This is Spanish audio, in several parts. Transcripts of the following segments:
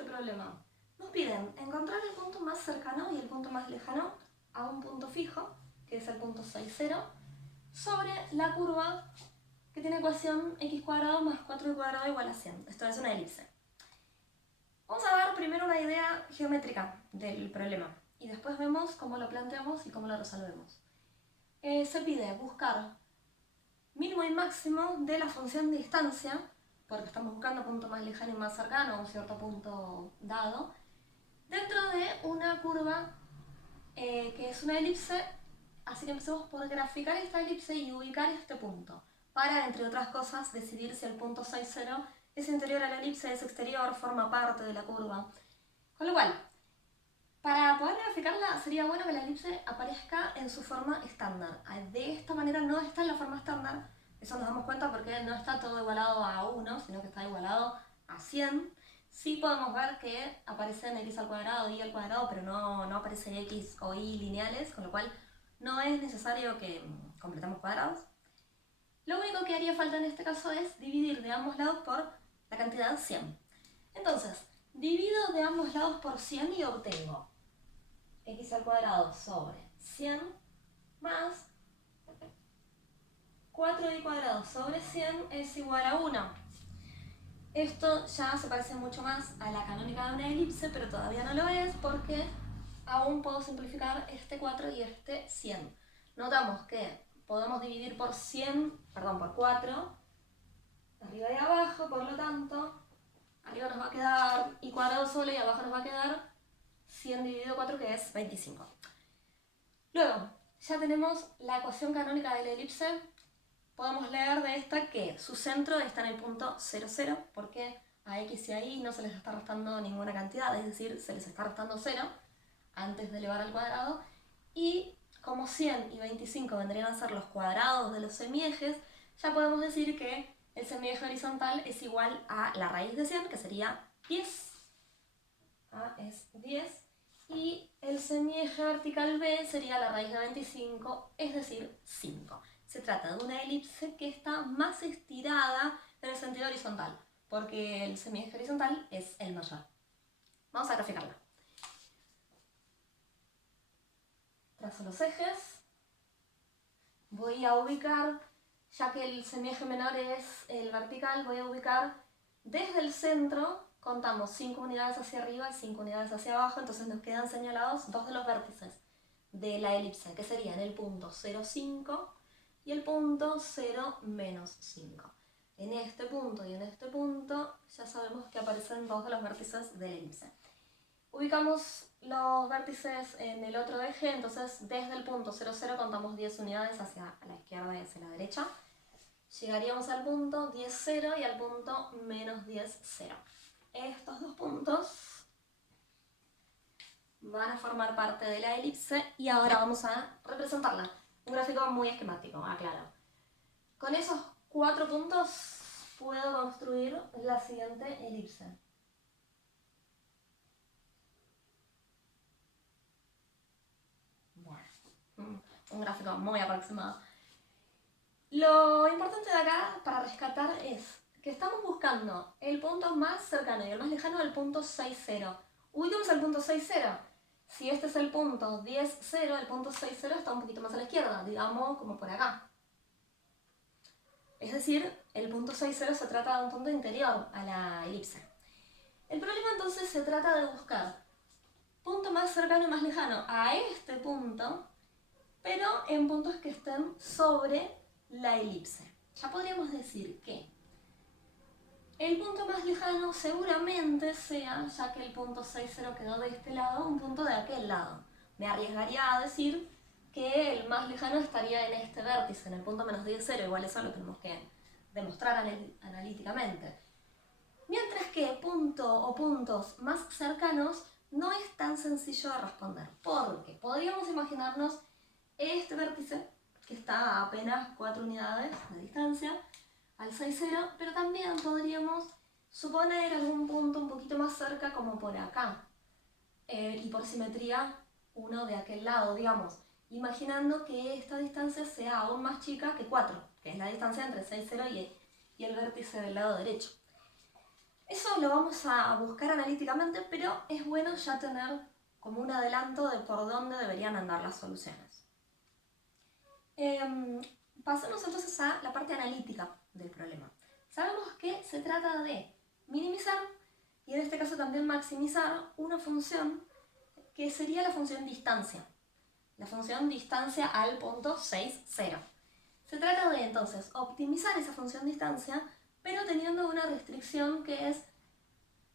este problema? Nos piden encontrar el punto más cercano y el punto más lejano a un punto fijo, que es el punto 6, 0, sobre la curva que tiene ecuación x cuadrado más 4y igual a 100. Esto es una elipse. Vamos a dar primero una idea geométrica del problema y después vemos cómo lo planteamos y cómo lo resolvemos. Se pide buscar mínimo y máximo de la función de distancia, porque estamos buscando punto más lejano y más cercano a un cierto punto dado, dentro de una curva que es una elipse, así que empecemos por graficar esta elipse y ubicar este punto, para, entre otras cosas, decidir si el punto 6, 0 es interior a la elipse, es exterior, forma parte de la curva. Con lo cual, para poder graficarla sería bueno que la elipse aparezca en su forma estándar. De esta manera no está en la forma estándar, eso nos damos cuenta porque no está todo igualado a 1, sino que está igualado a 100. Sí podemos ver que aparecen x al cuadrado, y al cuadrado, pero no aparecen x o y lineales, con lo cual no es necesario que completemos cuadrados. Lo único que haría falta en este caso es dividir de ambos lados por la cantidad 100. Entonces, divido de ambos lados por 100 y obtengo x al cuadrado sobre 100 más 4y cuadrado sobre 100 es igual a 1. Esto ya se parece mucho más a la canónica de una elipse, pero todavía no lo es porque aún puedo simplificar este 4 y este 100. Notamos que podemos dividir por 4, arriba y abajo, por lo tanto, arriba nos va a quedar y cuadrado solo y abajo nos va a quedar 100 dividido 4, que es 25. Luego, ya tenemos la ecuación canónica de la elipse. Podemos leer de esta que su centro está en el punto 0, 0, porque a x y a y no se les está restando ninguna cantidad, es decir, se les está restando 0 antes de elevar al cuadrado, y como 100 y 25 vendrían a ser los cuadrados de los semiejes, ya podemos decir que el semieje horizontal es igual a la raíz de 100, que sería 10. A es 10. Y el semieje vertical B sería la raíz de 25, es decir, 5. Se trata de una elipse que está más estirada en el sentido horizontal, porque el semieje horizontal es el mayor. Vamos a graficarla. Trazo los ejes. Voy a ubicar, ya que el semieje menor es el vertical, voy a ubicar desde el centro. Contamos 5 unidades hacia arriba y 5 unidades hacia abajo, entonces nos quedan señalados dos de los vértices de la elipse, que serían el punto 0, 5 y el punto 0, menos 5. En este punto y en este punto ya sabemos que aparecen dos de los vértices de la elipse. Ubicamos los vértices en el otro eje, entonces desde el punto 0, 0 contamos 10 unidades hacia la izquierda y hacia la derecha. Llegaríamos al punto 10, 0 y al punto menos 10, 0. Estos dos puntos van a formar parte de la elipse y ahora vamos a representarla. Un gráfico muy esquemático, aclaro. Con esos 4 puntos puedo construir la siguiente elipse. Bueno, un gráfico muy aproximado. Lo importante de acá para rescatar es que estamos buscando el punto más cercano y el más lejano del punto 6, 0. Ubicamos el punto 6, 0. Si este es el punto 10, 0, el punto 6, 0 está un poquito más a la izquierda, digamos como por acá. Es decir, el punto 6, 0 se trata de un punto interior a la elipse. El problema entonces se trata de buscar punto más cercano y más lejano a este punto, pero en puntos que estén sobre la elipse. Ya podríamos decir que el punto más lejano seguramente sea, ya que el punto 6, 0 quedó de este lado, un punto de aquel lado. Me arriesgaría a decir que el más lejano estaría en este vértice, en el punto menos 10, 0, igual eso lo tenemos que demostrar analíticamente. Mientras que punto o puntos más cercanos no es tan sencillo de responder, porque podríamos imaginarnos este vértice que está a apenas 4 unidades de distancia al 6, 0, pero también podríamos suponer algún punto un poquito más cerca como por acá, y por simetría uno de aquel lado, digamos, imaginando que esta distancia sea aún más chica que 4, que es la distancia entre 6, 0 y el vértice del lado derecho. Eso lo vamos a buscar analíticamente, pero es bueno ya tener como un adelanto de por dónde deberían andar las soluciones. Pasemos entonces a la parte analítica del problema. Sabemos que se trata de minimizar y en este caso también maximizar una función que sería la función distancia. La función distancia al punto 6, 0. Se trata de entonces optimizar esa función distancia, pero teniendo una restricción que es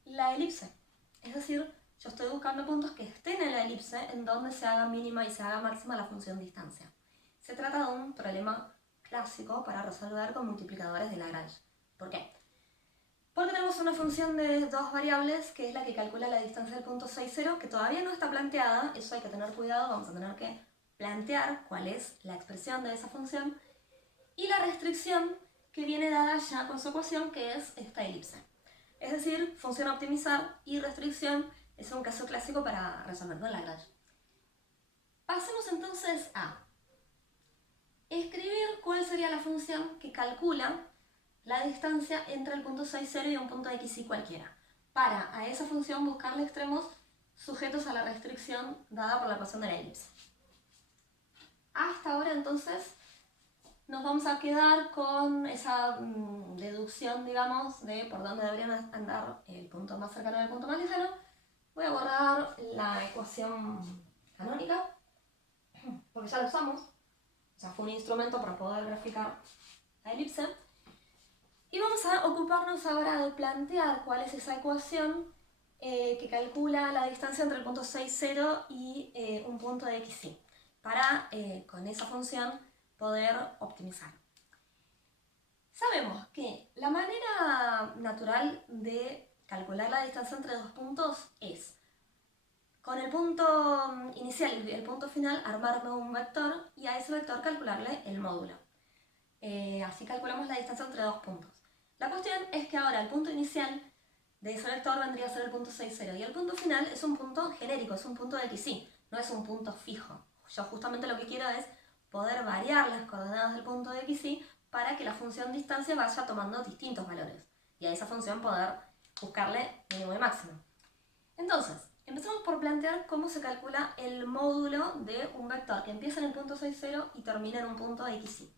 la elipse. Es decir, yo estoy buscando puntos que estén en la elipse en donde se haga mínima y se haga máxima la función distancia. Se trata de un problema clásico para resolver con multiplicadores de Lagrange. ¿Por qué? Porque tenemos una función de dos variables que es la que calcula la distancia del punto 6, 0, que todavía no está planteada, eso hay que tener cuidado, vamos a tener que plantear cuál es la expresión de esa función, y la restricción que viene dada ya con su ecuación, que es esta elipse. Es decir, función optimizar y restricción es un caso clásico para resolver con Lagrange. Pasemos entonces a escribir cuál sería la función que calcula la distancia entre el punto 6, 0 y un punto x y cualquiera, para a esa función buscarle extremos sujetos a la restricción dada por la ecuación de la elipse. Hasta ahora entonces nos vamos a quedar con esa deducción, digamos, de por dónde deberían andar el punto más cercano al punto más lejano. Voy a borrar la ecuación canónica, porque ya la usamos. O sea, fue un instrumento para poder graficar la elipse. Y vamos a ocuparnos ahora de plantear cuál es esa ecuación que calcula la distancia entre el punto 6, 0 y un punto de xy, para con esa función poder optimizar. Sabemos que la manera natural de calcular la distancia entre dos puntos es con el punto inicial y el punto final armarme un vector y a ese vector calcularle el módulo. Así calculamos la distancia entre dos puntos. La cuestión es que ahora el punto inicial de ese vector vendría a ser el punto 6, 0 y el punto final es un punto genérico, es un punto de xy, no es un punto fijo. Yo justamente lo que quiero es poder variar las coordenadas del punto de xy para que la función distancia vaya tomando distintos valores y a esa función poder buscarle mínimo y máximo. Entonces, empezamos por plantear cómo se calcula el módulo de un vector que empieza en el punto 6, 0 y termina en un punto de xy.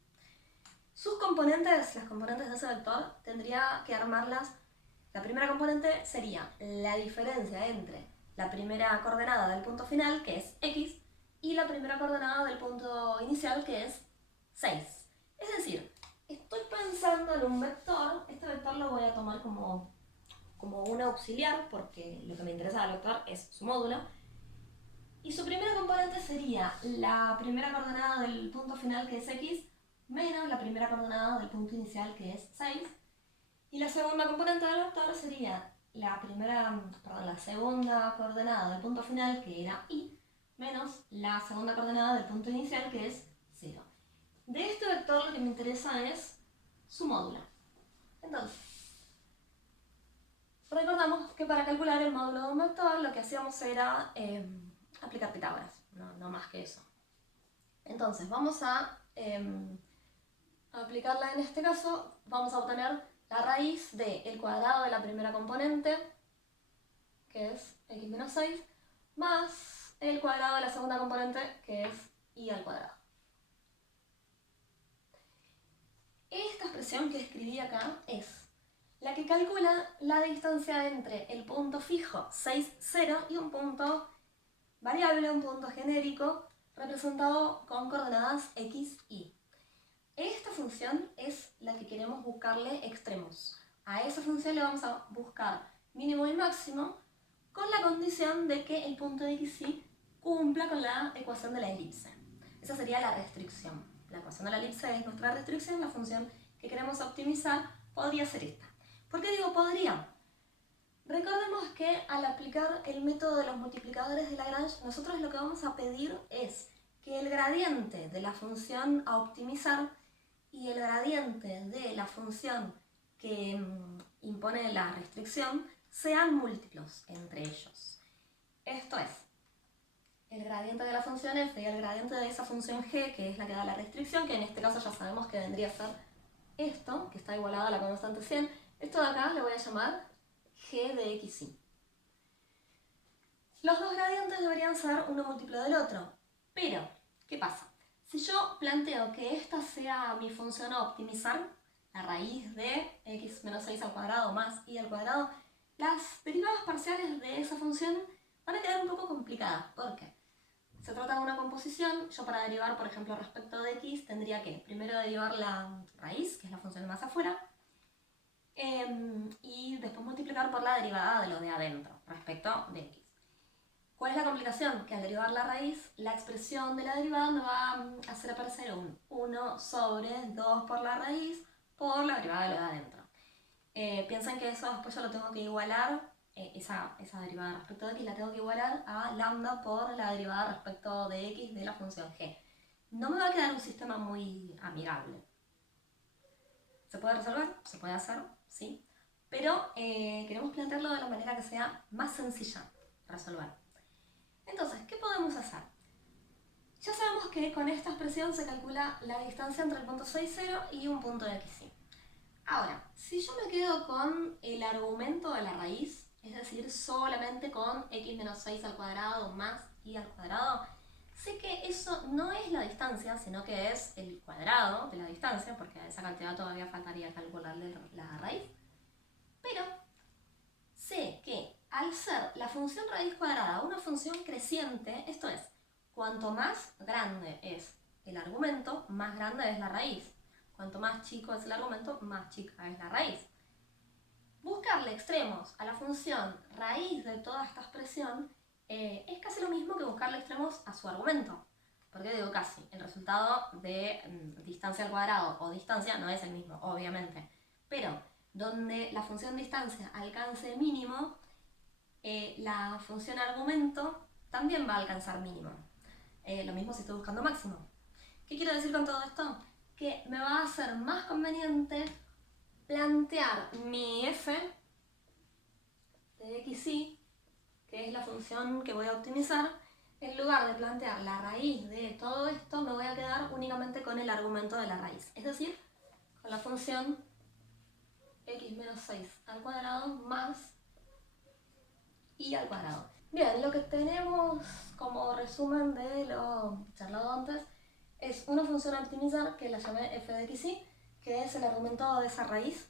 Sus componentes, las componentes de ese vector, tendría que armarlas. La primera componente sería la diferencia entre la primera coordenada del punto final, que es x, y la primera coordenada del punto inicial, que es 6. Es decir, estoy pensando en un vector, este vector lo voy a tomar como un auxiliar, porque lo que me interesa del vector es su módulo, y su primera componente sería la primera coordenada del punto final, que es x, menos la primera coordenada del punto inicial, que es 6, y la segunda componente del vector sería la segunda coordenada del punto final, que era y, menos la segunda coordenada del punto inicial, que es 0. De este vector lo que me interesa es su módulo. Entonces, recordamos que para calcular el módulo de un vector lo que hacíamos era aplicar Pitágoras, no más que eso. Entonces, vamos a aplicarla en este caso, vamos a obtener la raíz del cuadrado de la primera componente, que es x menos 6, más el cuadrado de la segunda componente, que es y al cuadrado. Esta expresión que escribí acá es la que calcula la distancia entre el punto fijo 6, 0 y un punto variable, un punto genérico, representado con coordenadas x, y. Esta función es la que queremos buscarle extremos. A esa función le vamos a buscar mínimo y máximo con la condición de que el punto de xy cumpla con la ecuación de la elipse. Esa sería la restricción. La ecuación de la elipse es nuestra restricción, la función que queremos optimizar podría ser esta. ¿Por qué digo podría? Recordemos que al aplicar el método de los multiplicadores de Lagrange, nosotros lo que vamos a pedir es que el gradiente de la función a optimizar y el gradiente de la función que impone la restricción sean múltiplos entre ellos. Esto es, el gradiente de la función f y el gradiente de esa función g, que es la que da la restricción, que en este caso ya sabemos que vendría a ser esto, que está igualado a la constante 100. Esto de acá le voy a llamar g de xy. Los dos gradientes deberían ser uno múltiplo del otro, pero, ¿qué pasa? Si yo planteo que esta sea mi función a optimizar, la raíz de x menos 6 al cuadrado más y al cuadrado, las derivadas parciales de esa función van a quedar un poco complicadas. ¿Por qué? Se trata de una composición. Yo para derivar, por ejemplo, respecto de x, tendría que primero derivar la raíz, que es la función más afuera, y después multiplicar por la derivada de lo de adentro, respecto de x. ¿Cuál es la complicación? Que al derivar la raíz, la expresión de la derivada me va a hacer aparecer un 1 sobre 2 por la raíz por la derivada de lo de adentro. Piensen que eso después yo lo tengo que igualar, esa derivada respecto de x la tengo que igualar a lambda por la derivada respecto de x de la función g. No me va a quedar un sistema muy amigable. ¿Se puede resolver? Se puede hacer, sí. Pero queremos plantearlo de la manera que sea más sencilla resolver. Entonces, ¿qué podemos hacer? Ya sabemos que con esta expresión se calcula la distancia entre el punto 6, 0 y un punto de xy. Ahora, si yo me quedo con el argumento de la raíz, es decir, solamente con x menos 6 al cuadrado más y al cuadrado, sé que eso no es la distancia, sino que es el cuadrado de la distancia, porque a esa cantidad todavía faltaría calcularle la raíz. Pero sé que al ser la función raíz cuadrada una función creciente, esto es, cuanto más grande es el argumento, más grande es la raíz. Cuanto más chico es el argumento, más chica es la raíz. Buscarle extremos a la función raíz de toda esta expresión es casi lo mismo que buscarle extremos a su argumento. ¿Por qué digo casi? El resultado de distancia al cuadrado o distancia no es el mismo, obviamente. Pero donde la función distancia alcance mínimo, la función argumento también va a alcanzar mínimo. Lo mismo si estoy buscando máximo. ¿Qué quiero decir con todo esto? Que me va a ser más conveniente plantear mi f de xy, que es la función que voy a optimizar, en lugar de plantear la raíz de todo esto, me voy a quedar únicamente con el argumento de la raíz. Es decir, con la función x menos 6 al cuadrado más y al cuadrado. Bien, lo que tenemos como resumen de lo charlado antes es una función a optimizar que la llamé f de xy, que es el argumento de esa raíz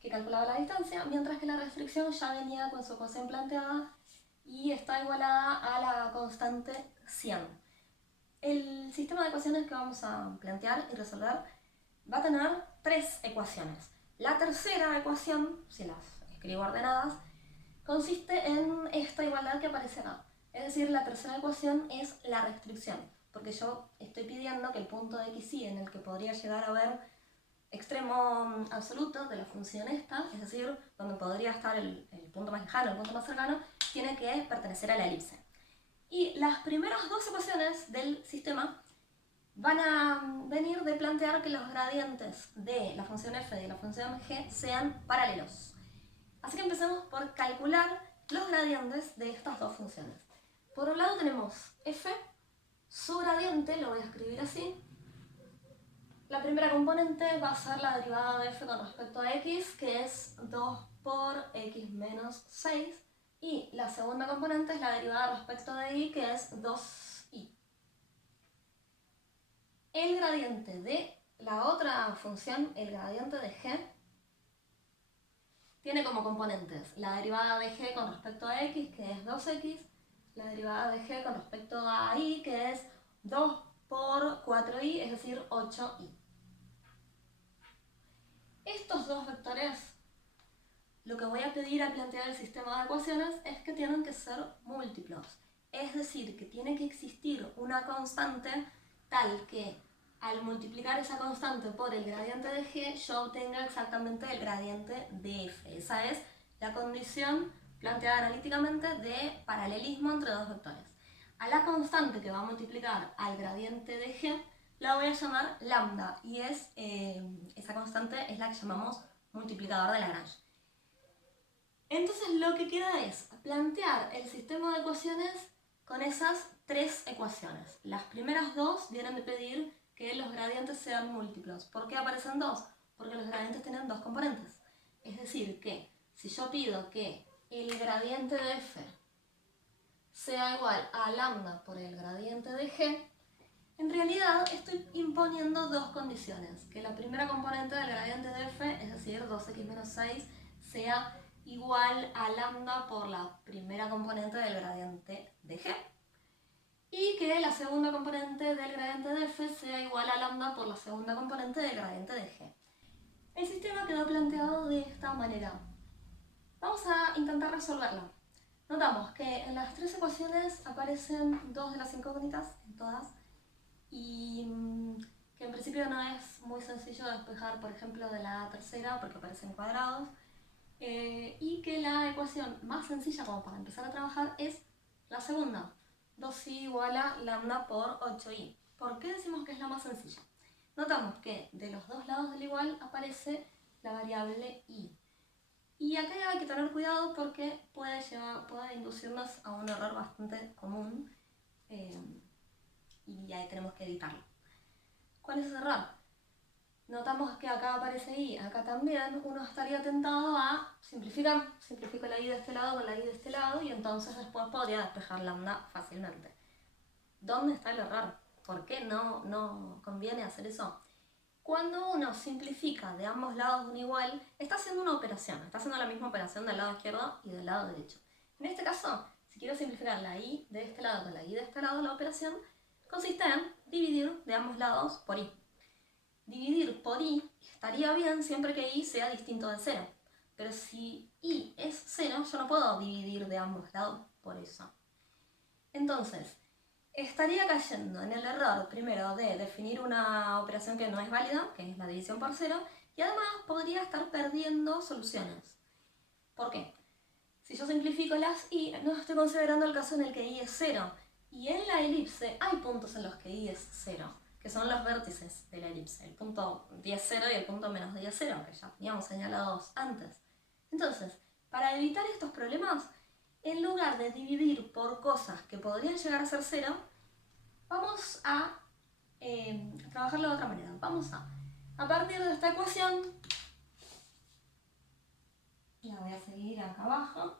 que calculaba la distancia, mientras que la restricción ya venía con su ecuación planteada y está igualada a la constante 100. El sistema de ecuaciones que vamos a plantear y resolver va a tener tres ecuaciones. La tercera ecuación, si las escribo ordenadas, consiste en esta igualdad que aparece acá. Es decir, la tercera ecuación es la restricción, porque yo estoy pidiendo que el punto de xy en el que podría llegar a ver extremo absoluto de la función esta, es decir, donde podría estar el punto más lejano, el punto más cercano, tiene que pertenecer a la elipse. Y las primeras dos ecuaciones del sistema van a venir de plantear que los gradientes de la función f y de la función g sean paralelos. Así que empecemos por calcular los gradientes de estas dos funciones. Por un lado tenemos f, su gradiente lo voy a escribir así. La primera componente va a ser la derivada de f con respecto a x, que es 2 por x menos 6. Y la segunda componente es la derivada respecto de y, que es 2y. El gradiente de la otra función, el gradiente de g, tiene como componentes la derivada de g con respecto a x, que es 2x, la derivada de g con respecto a y, que es 2 por 4y, es decir, 8y. Estos dos vectores, lo que voy a pedir al plantear el sistema de ecuaciones es que tienen que ser múltiplos. Es decir, que tiene que existir una constante tal que al multiplicar esa constante por el gradiente de g, yo obtenga exactamente el gradiente de f. Esa es la condición planteada analíticamente de paralelismo entre dos vectores. A la constante que va a multiplicar al gradiente de g, la voy a llamar lambda, y esa constante es la que llamamos multiplicador de Lagrange. Entonces lo que queda es plantear el sistema de ecuaciones con esas tres ecuaciones. Las primeras dos vienen de pedir que los gradientes sean múltiplos. ¿Por qué aparecen dos? Porque los gradientes tienen dos componentes. Es decir, que si yo pido que el gradiente de f sea igual a lambda por el gradiente de g, en realidad estoy imponiendo dos condiciones. Que la primera componente del gradiente de f, es decir, 2x menos 6, sea igual a lambda por la primera componente del gradiente de g. Y que la segunda componente del gradiente de f sea igual a lambda por la segunda componente del gradiente de g. El sistema quedó planteado de esta manera. Vamos a intentar resolverlo. Notamos que en las tres ecuaciones aparecen dos de las incógnitas, en todas, y que en principio no es muy sencillo despejar, por ejemplo, de la tercera, porque aparecen cuadrados, y que la ecuación más sencilla como para empezar a trabajar es la segunda, 2i igual a lambda por 8i. ¿Por qué decimos que es la más sencilla? Notamos que de los dos lados del igual aparece la variable i. Y acá hay que tener cuidado porque puede inducirnos a un error bastante común y ahí tenemos que evitarlo. ¿Cuál es ese error? Notamos que acá aparece i, acá también. Uno estaría tentado a simplificar. Simplifico la i de este lado con la i de este lado y entonces después podría despejar lambda fácilmente. ¿Dónde está el error? ¿Por qué no conviene hacer eso? Cuando uno simplifica de ambos lados de un igual, está haciendo una operación. Está haciendo la misma operación del lado izquierdo y del lado derecho. En este caso, si quiero simplificar la i de este lado con la i de este lado, la operación consiste en dividir de ambos lados por i. Dividir por i estaría bien siempre que i sea distinto de 0. Pero si i es 0, yo no puedo dividir de ambos lados por eso. Entonces, estaría cayendo en el error primero de definir una operación que no es válida, que es la división por 0, y además podría estar perdiendo soluciones. ¿Por qué? Si yo simplifico las i, no estoy considerando el caso en el que i es 0. Y en la elipse hay puntos en los que i es 0, que son los vértices de la elipse, el punto 10, 0 y el punto menos 10, 0, que ya teníamos señalados antes. Entonces, para evitar estos problemas, en lugar de dividir por cosas que podrían llegar a ser 0, vamos a trabajarlo de otra manera. Vamos a partir de esta ecuación, la voy a seguir acá abajo,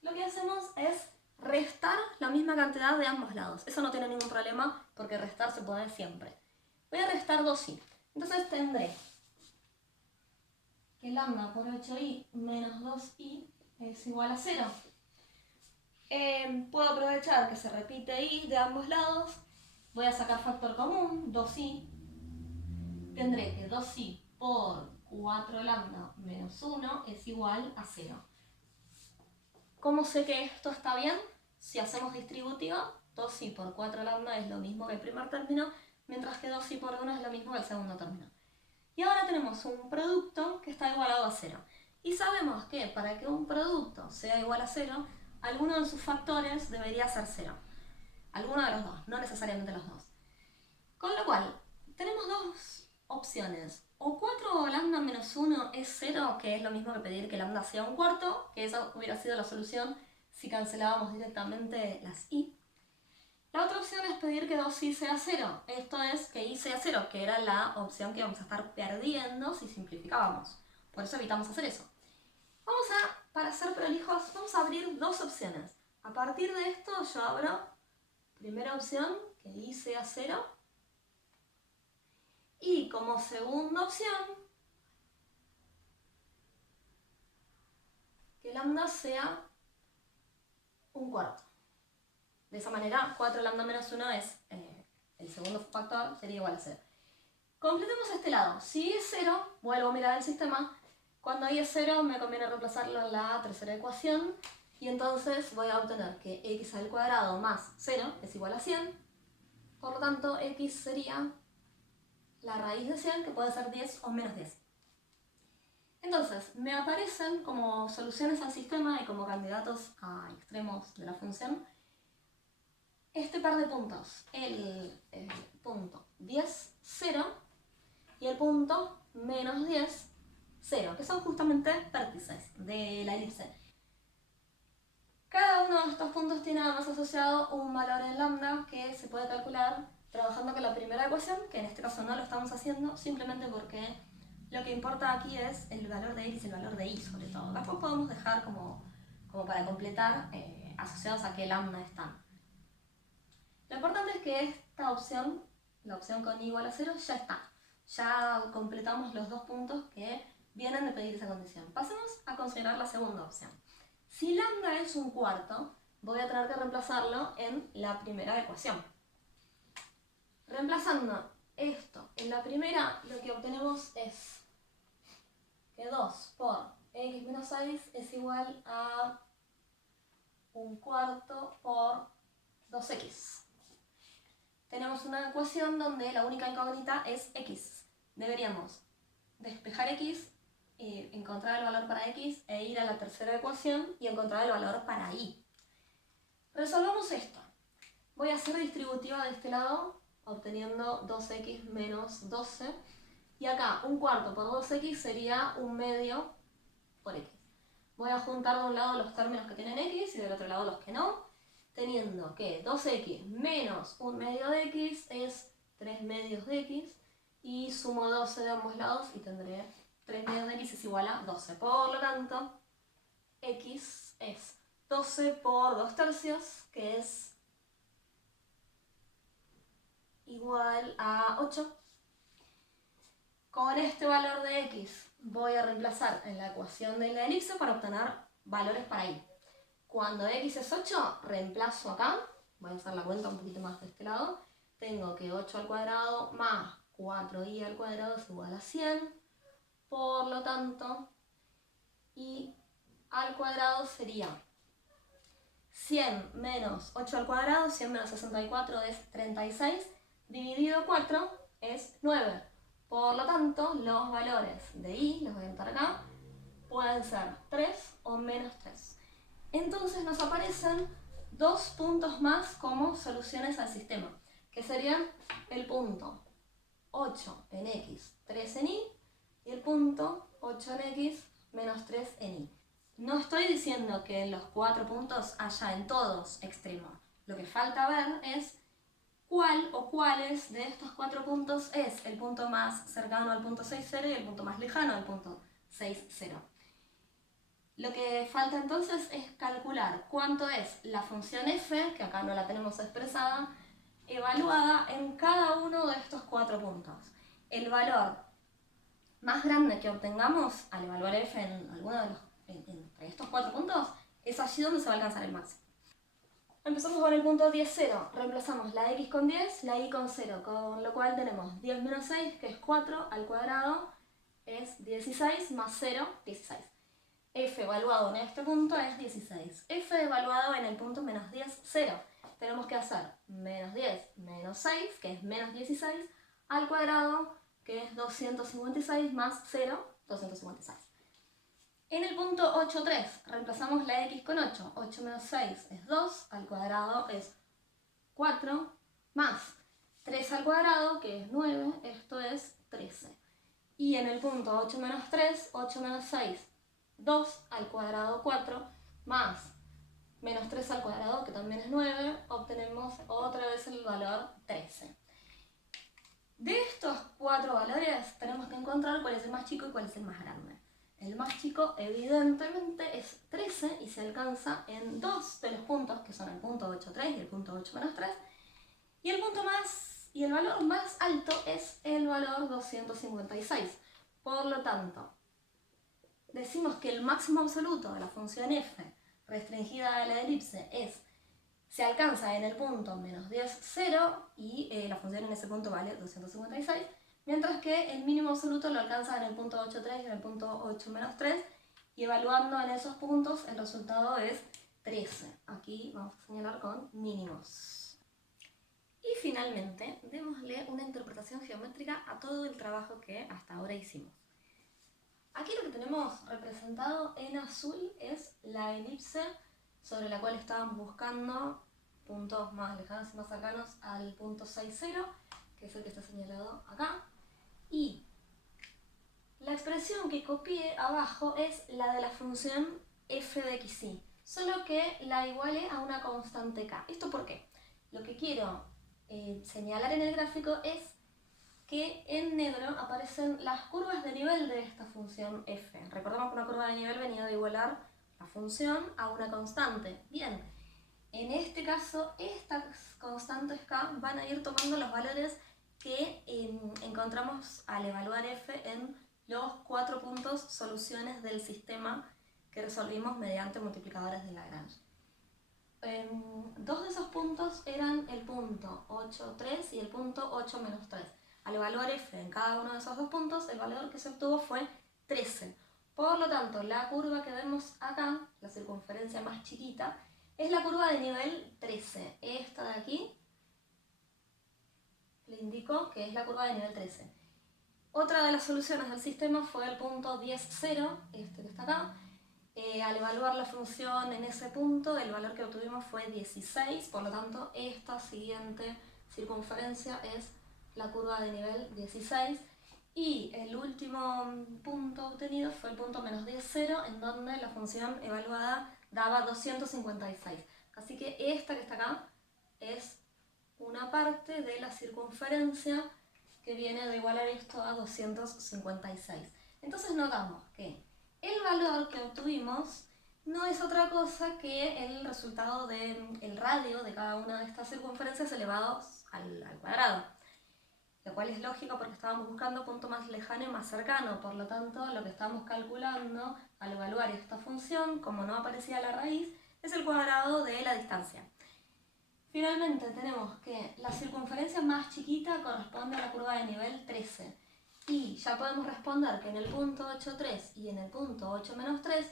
lo que hacemos es restar la misma cantidad de ambos lados. Eso no tiene ningún problema porque restar se puede siempre. Voy a restar 2i. Entonces tendré que lambda por 8i menos 2i es igual a 0. Puedo aprovechar que se repite i de ambos lados. Voy a sacar factor común, 2i. Tendré que 2i por 4 lambda menos 1 es igual a 0. ¿Cómo sé que esto está bien? Si hacemos distributiva, 2i por 4 lambda es lo mismo que el primer término, mientras que 2i por 1 es lo mismo que el segundo término. Y ahora tenemos un producto que está igualado a 0. Y sabemos que para que un producto sea igual a 0, alguno de sus factores debería ser 0. Alguno de los dos, no necesariamente los dos. Con lo cual, tenemos dos opciones. O 4 lambda menos 1 es 0, que es lo mismo que pedir que lambda sea un cuarto, que esa hubiera sido la solución si cancelábamos directamente las i. La otra opción es pedir que 2i sea 0, esto es que i sea 0, que era la opción que íbamos a estar perdiendo si simplificábamos. Por eso evitamos hacer eso. Vamos a, para ser prolijos, vamos a abrir dos opciones. A partir de esto yo abro primera opción, que i sea 0. Y como segunda opción, que lambda sea un cuarto. De esa manera, 4 lambda menos 1 es el segundo factor, sería igual a 0. Completemos este lado. Si i es 0, vuelvo a mirar el sistema. Cuando i es 0, me conviene reemplazarlo en la tercera ecuación. Y entonces voy a obtener que x al cuadrado más 0 es igual a 100. Por lo tanto, x sería la raíz de 100, que puede ser 10 o menos 10. Entonces, me aparecen como soluciones al sistema y como candidatos a extremos de la función este par de puntos, el punto 10, 0 y el punto menos 10, 0, que son justamente vértices de la elipse. Cada uno de estos puntos tiene además asociado un valor en lambda que se puede calcular trabajando con la primera ecuación, que en este caso no lo estamos haciendo, simplemente porque Lo que importa aquí es el valor de x y el valor de y sobre todo. Después podemos dejar como para completar asociados a qué lambda están. Lo importante es que esta opción, la opción con y igual a 0, ya está. Ya completamos los dos puntos que vienen de pedir esa condición. Pasemos a considerar la segunda opción. Si lambda es un cuarto, voy a tener que reemplazarlo en la primera ecuación. Reemplazando esto en la primera, lo que obtenemos es que 2 por x menos 6 es igual a un cuarto por 2x. Tenemos una ecuación donde la única incógnita es x. Deberíamos despejar x, encontrar el valor para x e ir a la tercera ecuación y encontrar el valor para y. Resolvamos esto. Voy a hacer distributiva de este lado, obteniendo 2x menos 12. Y acá, un cuarto por 2x sería un medio por x. Voy a juntar de un lado los términos que tienen x y del otro lado los que no, teniendo que 2x menos un medio de x es 3 medios de x, y sumo 12 de ambos lados y tendré 3 medios de x es igual a 12. Por lo tanto, x es 12 por 2 tercios, que es igual a 8. Con este valor de x voy a reemplazar en la ecuación de la elipse para obtener valores para y. Cuando x es 8, reemplazo acá, voy a hacer la cuenta un poquito más de este lado, tengo que 8 al cuadrado más 4y al cuadrado es igual a 100, por lo tanto, y al cuadrado sería 100 menos 8 al cuadrado, 100 menos 64 es 36, dividido 4 es 9. Por lo tanto, los valores de y, los voy a anotar acá, pueden ser 3 o menos 3. Entonces nos aparecen dos puntos más como soluciones al sistema, que serían el punto 8 en x, 3 en y, y el punto 8 en x, menos 3 en y. No estoy diciendo que en los 4 puntos haya en todos extremos. Lo que falta ver es cuál o cuáles de estos 4 puntos es el punto más cercano al punto 6,0 y el punto más lejano al punto 6,0. Lo que falta entonces es calcular cuánto es la función f, que acá no la tenemos expresada, evaluada en cada uno de estos 4 puntos. El valor más grande que obtengamos al evaluar f en alguno de entre estos 4 puntos es allí donde se va a alcanzar el máximo. Empezamos con el punto 10, 0. Reemplazamos la x con 10, la y con 0, con lo cual tenemos 10 menos 6, que es 4, al cuadrado es 16, más 0, 16. F evaluado en este punto es 16. F evaluado en el punto menos 10, 0. Tenemos que hacer menos 10 menos 6, que es menos 16, al cuadrado, que es 256, más 0, 256. En el punto 8, 3, reemplazamos la x con 8. 8 menos 6 es 2, al cuadrado es 4, más 3 al cuadrado, que es 9, esto es 13. Y en el punto 8 menos 3, 8 menos 6, 2 al cuadrado 4, más menos 3 al cuadrado, que también es 9, obtenemos otra vez el valor 13. De estos 4 valores tenemos que encontrar cuál es el más chico y cuál es el más grande. El más chico evidentemente es 13 y se alcanza en 2 de los puntos, que son el punto 8, 3 y el punto 8 menos 3. Y el valor más alto es el valor 256. Por lo tanto, decimos que el máximo absoluto de la función f restringida a la elipse se alcanza en el punto menos 10, 0 y la función en ese punto vale 256, mientras que el mínimo absoluto lo alcanza en el punto 8, 3 y en el punto 8 menos 3, y evaluando en esos puntos el resultado es 13. Aquí vamos a señalar con mínimos. Y finalmente, démosle una interpretación geométrica a todo el trabajo que hasta ahora hicimos. Aquí lo que tenemos representado en azul es la elipse sobre la cual estábamos buscando puntos más lejanos y más cercanos al punto 6,0, que es el que está señalado acá. Y la expresión que copié abajo es la de la función f de xy, solo que la iguale a una constante k. ¿Esto por qué? Lo que quiero señalar en el gráfico es que en negro aparecen las curvas de nivel de esta función f. Recordemos que una curva de nivel venía de igualar la función a una constante. Bien, en este caso estas constantes k van a ir tomando los valores que encontramos al evaluar f en los 4 puntos soluciones del sistema que resolvimos mediante multiplicadores de Lagrange. Dos de esos puntos eran el punto 8, 3 y el punto 8 menos 3. Al evaluar f en cada uno de esos dos puntos, el valor que se obtuvo fue 13. Por lo tanto, la curva que vemos acá, la circunferencia más chiquita, es la curva de nivel 13. Esta de aquí le indico que es la curva de nivel 13. Otra de las soluciones del sistema fue el punto 10, 0, este que está acá. Al evaluar la función en ese punto, el valor que obtuvimos fue 16, por lo tanto, esta siguiente circunferencia es la curva de nivel 16. Y el último punto obtenido fue el punto menos 10, 0, en donde la función evaluada daba 256. Así que esta que está acá es una parte de la circunferencia que viene de igualar esto a 256. Entonces notamos que el valor que obtuvimos no es otra cosa que el resultado del radio de cada una de estas circunferencias elevados al cuadrado. Lo cual es lógico porque estábamos buscando punto más lejano y más cercano. Por lo tanto, lo que estábamos calculando al evaluar esta función, como no aparecía la raíz, es el cuadrado de la distancia. Finalmente tenemos que la circunferencia más chiquita corresponde a la curva de nivel 13. Y ya podemos responder que en el punto 8,3 y en el punto 8 menos 3,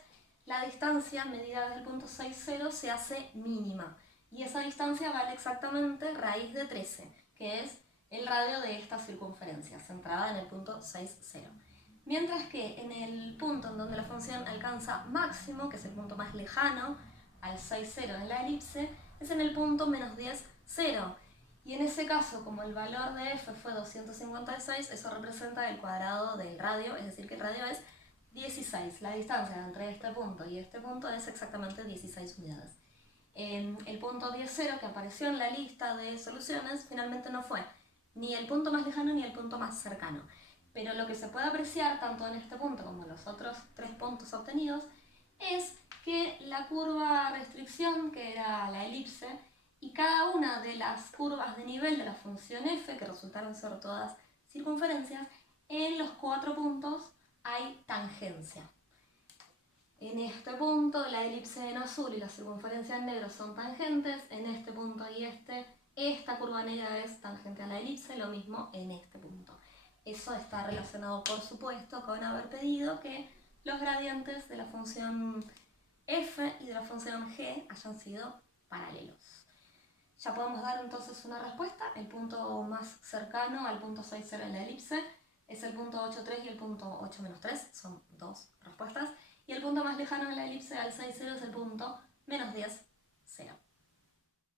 la distancia medida desde el punto 6,0 se hace mínima. Y esa distancia vale exactamente raíz de 13, que es el radio de esta circunferencia, centrada en el punto 6,0. Mientras que en el punto en donde la función alcanza máximo, que es el punto más lejano al 6,0 en la elipse, es en el punto menos 10, 0. Y en ese caso, como el valor de f fue 256, eso representa el cuadrado del radio, es decir, que el radio es 16. La distancia entre este punto y este punto es exactamente 16 unidades. El punto 10, 0 que apareció en la lista de soluciones finalmente no fue ni el punto más lejano ni el punto más cercano. Pero lo que se puede apreciar tanto en este punto como en los otros 3 puntos obtenidos es que la curva restricción, que era la elipse, y cada una de las curvas de nivel de la función f, que resultaron ser todas circunferencias, en los 4 puntos hay tangencia. En este punto la elipse en azul y la circunferencia en negro son tangentes, en este punto y esta curva negra es tangente a la elipse, lo mismo en este punto. Eso está relacionado, por supuesto, con haber pedido que los gradientes de la función f y de la función g hayan sido paralelos. Ya podemos dar entonces una respuesta. El punto más cercano al punto 6,0 en la elipse es el punto 8,3 y el punto 8 menos 3, son dos respuestas. Y el punto más lejano en la elipse al 6,0 es el punto menos 10,